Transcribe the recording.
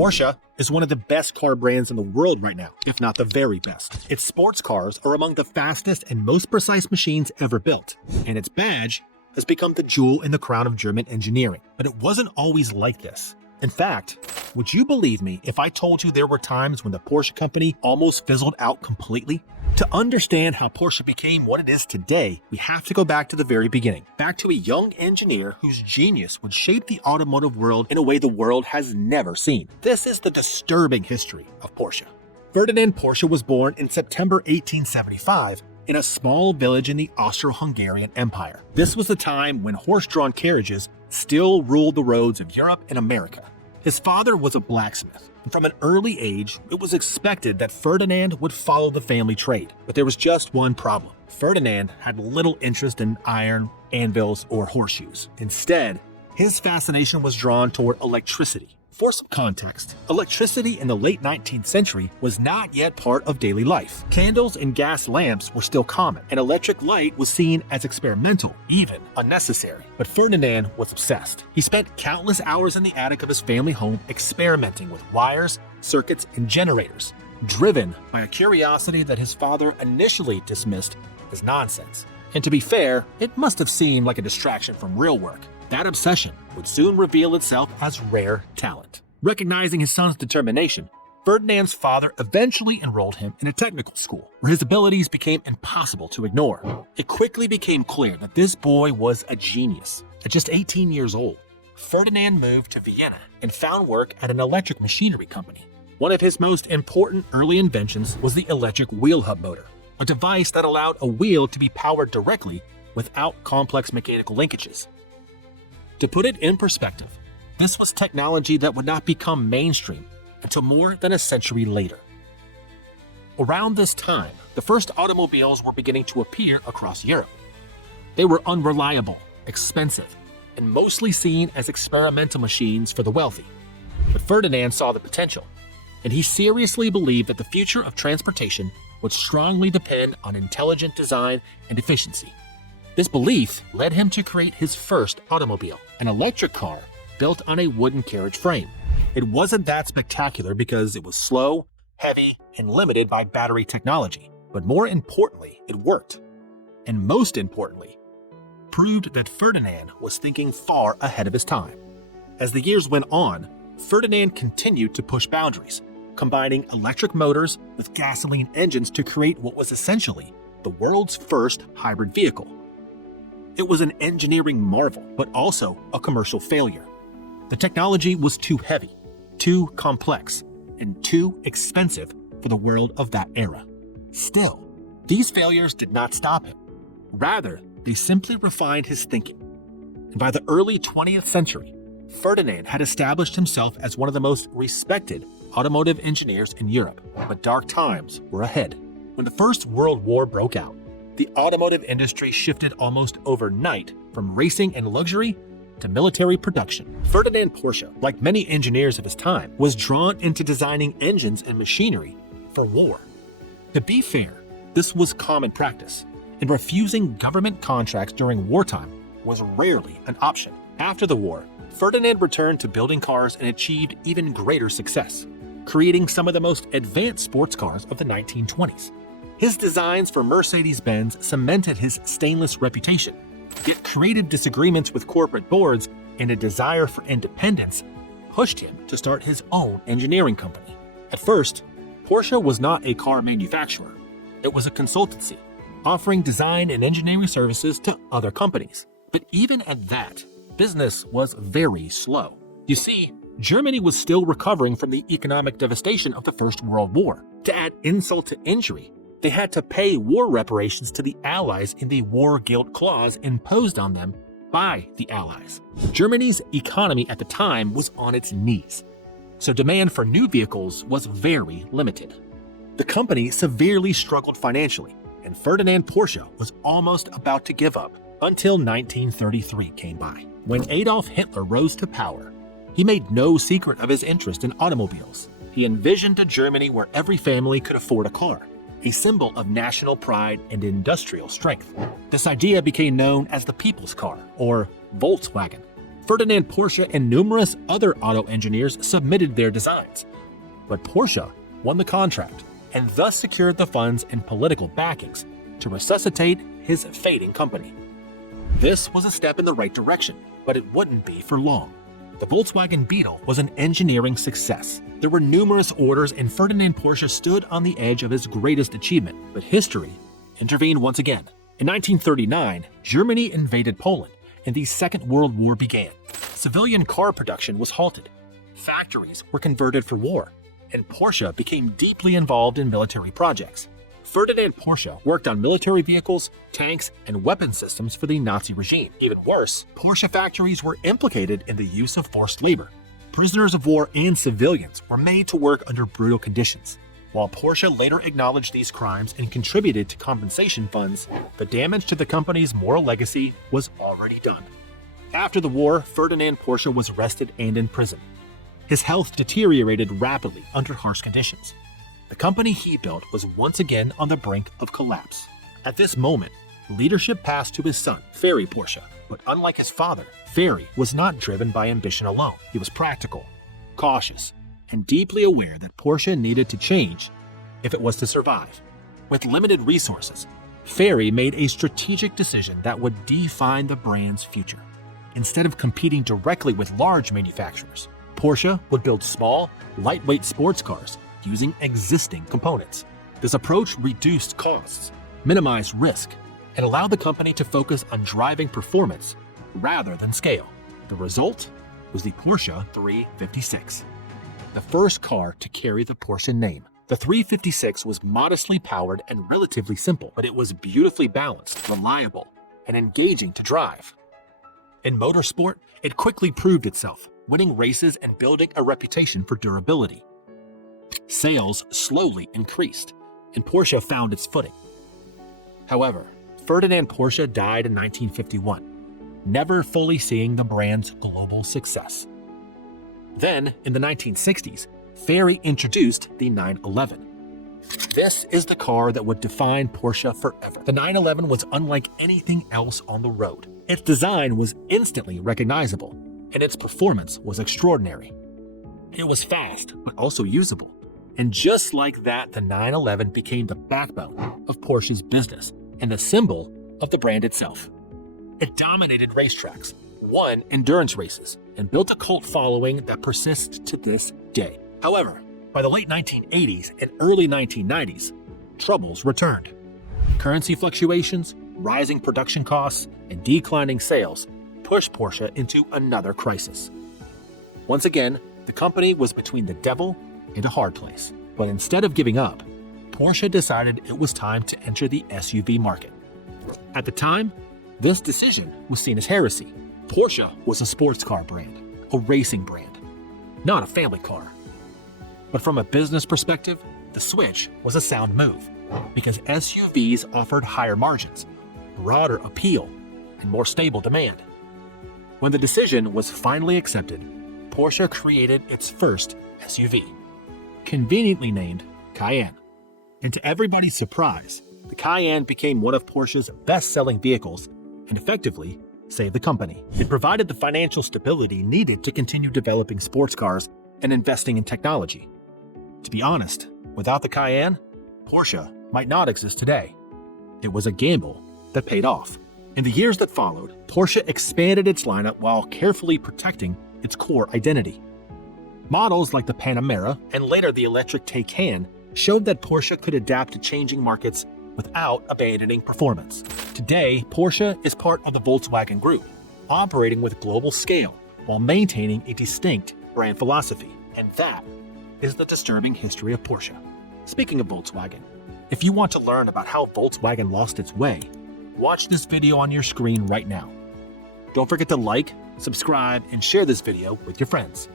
Porsche is one of the best car brands in the world right now, if not the very best. Its sports cars are among the fastest and most precise machines ever built, and its badge has become the jewel in the crown of German engineering. But it wasn't always like this. In fact, would you believe me if I told you there were times when the Porsche company almost fizzled out completely? To understand how Porsche became what it is today, we have to go back to the very beginning, back to a young engineer whose genius would shape the automotive world in a way the world has never seen. This is the disturbing history of Porsche. Ferdinand Porsche was born in September 1875 in a small village in the Austro-Hungarian Empire. This was the time when horse-drawn carriages still ruled the roads of Europe and America. His father was a blacksmith, and from an early age, it was expected that Ferdinand would follow the family trade. But there was just one problem. Ferdinand had little interest in iron, anvils, or horseshoes. Instead, his fascination was drawn toward electricity. For some context, electricity in the late 19th century was not yet part of daily life. Candles and gas lamps were still common, and electric light was seen as experimental, even unnecessary. But Ferdinand was obsessed. He spent countless hours in the attic of his family home experimenting with wires, circuits, and generators, driven by a curiosity that his father initially dismissed as nonsense. And to be fair, it must have seemed like a distraction from real work. That obsession would soon reveal itself as rare talent. Recognizing his son's determination, Ferdinand's father eventually enrolled him in a technical school, where his abilities became impossible to ignore. It quickly became clear that this boy was a genius. At just 18 years old, Ferdinand moved to Vienna and found work at an electric machinery company. One of his most important early inventions was the electric wheel hub motor, a device that allowed a wheel to be powered directly without complex mechanical linkages. To put it in perspective, this was technology that would not become mainstream until more than a century later. Around this time, the first automobiles were beginning to appear across Europe. They were unreliable, expensive, and mostly seen as experimental machines for the wealthy. But Ferdinand saw the potential, and he seriously believed that the future of transportation would strongly depend on intelligent design and efficiency. This belief led him to create his first automobile, an electric car built on a wooden carriage frame. It wasn't that spectacular because it was slow, heavy, and limited by battery technology. But more importantly, it worked. And most importantly, proved that Ferdinand was thinking far ahead of his time. As the years went on, Ferdinand continued to push boundaries, combining electric motors with gasoline engines to create what was essentially the world's first hybrid vehicle. It was an engineering marvel, but also a commercial failure. The technology was too heavy, too complex, and too expensive for the world of that era. Still, these failures did not stop him. Rather, they simply refined his thinking. And by the early 20th century, Ferdinand had established himself as one of the most respected automotive engineers in Europe. But dark times were ahead. When the First World War broke out, the automotive industry shifted almost overnight from racing and luxury to military production. Ferdinand Porsche, like many engineers of his time, was drawn into designing engines and machinery for war. To be fair, this was common practice, and refusing government contracts during wartime was rarely an option. After the war, Ferdinand returned to building cars and achieved even greater success, creating some of the most advanced sports cars of the 1920s. His designs for Mercedes-Benz cemented his stainless reputation, yet creative disagreements with corporate boards and a desire for independence pushed him to start his own engineering company. At first, Porsche was not a car manufacturer. It was a consultancy, offering design and engineering services to other companies. But even at that, business was very slow. You see, Germany was still recovering from the economic devastation of the First World War. To add insult to injury, they had to pay war reparations to the Allies in the War Guilt Clause imposed on them by the Allies. Germany's economy at the time was on its knees, so demand for new vehicles was very limited. The company severely struggled financially, and Ferdinand Porsche was almost about to give up until 1933 came by. When Adolf Hitler rose to power, he made no secret of his interest in automobiles. He envisioned a Germany where every family could afford a car, a symbol of national pride and industrial strength. This idea became known as the People's Car, or Volkswagen. Ferdinand Porsche and numerous other auto engineers submitted their designs. But Porsche won the contract and thus secured the funds and political backings to resuscitate his fading company. This was a step in the right direction, but it wouldn't be for long. The Volkswagen Beetle was an engineering success. There were numerous orders and Ferdinand Porsche stood on the edge of his greatest achievement, but history intervened once again. In 1939, Germany invaded Poland and the Second World War began. Civilian car production was halted. Factories were converted for war, and Porsche became deeply involved in military projects. Ferdinand Porsche worked on military vehicles, tanks, and weapon systems for the Nazi regime. Even worse, Porsche factories were implicated in the use of forced labor. Prisoners of war and civilians were made to work under brutal conditions. While Porsche later acknowledged these crimes and contributed to compensation funds, the damage to the company's moral legacy was already done. After the war, Ferdinand Porsche was arrested and in prison. His health deteriorated rapidly under harsh conditions. The company he built was once again on the brink of collapse. At this moment, leadership passed to his son, Ferry Porsche. But unlike his father, Ferry was not driven by ambition alone. He was practical, cautious, and deeply aware that Porsche needed to change if it was to survive. With limited resources, Ferry made a strategic decision that would define the brand's future. Instead of competing directly with large manufacturers, Porsche would build small, lightweight sports cars using existing components. This approach reduced costs, minimized risk, and allowed the company to focus on driving performance rather than scale. The result was the Porsche 356, the first car to carry the Porsche name. The 356 was modestly powered and relatively simple, but it was beautifully balanced, reliable, and engaging to drive. In motorsport, it quickly proved itself, winning races and building a reputation for durability. Sales slowly increased, and Porsche found its footing. However, Ferdinand Porsche died in 1951, never fully seeing the brand's global success. Then, in the 1960s, Ferry introduced the 911. This is the car that would define Porsche forever. The 911 was unlike anything else on the road. Its design was instantly recognizable, and its performance was extraordinary. It was fast, but also usable. And just like that, the 911 became the backbone of Porsche's business and the symbol of the brand itself. It dominated racetracks, won endurance races, and built a cult following that persists to this day. However, by the late 1980s and early 1990s, troubles returned. Currency fluctuations, rising production costs, and declining sales pushed Porsche into another crisis. Once again, the company was between the devil and a hard place. But instead of giving up, Porsche decided it was time to enter the SUV market. At the time, this decision was seen as heresy. Porsche was a sports car brand, a racing brand, not a family car. But from a business perspective, the switch was a sound move because SUVs offered higher margins, broader appeal, and more stable demand. When the decision was finally accepted, Porsche created its first SUV, conveniently named Cayenne. And to everybody's surprise, the Cayenne became one of Porsche's best-selling vehicles and effectively saved the company. It provided the financial stability needed to continue developing sports cars and investing in technology. To be honest, without the Cayenne, Porsche might not exist today. It was a gamble that paid off. In the years that followed, Porsche expanded its lineup while carefully protecting its core identity. Models like the Panamera and later the electric Taycan showed that Porsche could adapt to changing markets without abandoning performance. Today, Porsche is part of the Volkswagen Group, operating with global scale while maintaining a distinct brand philosophy. And that is the disturbing history of Porsche. Speaking of Volkswagen, if you want to learn about how Volkswagen lost its way, watch this video on your screen right now. Don't forget to like, subscribe, and share this video with your friends.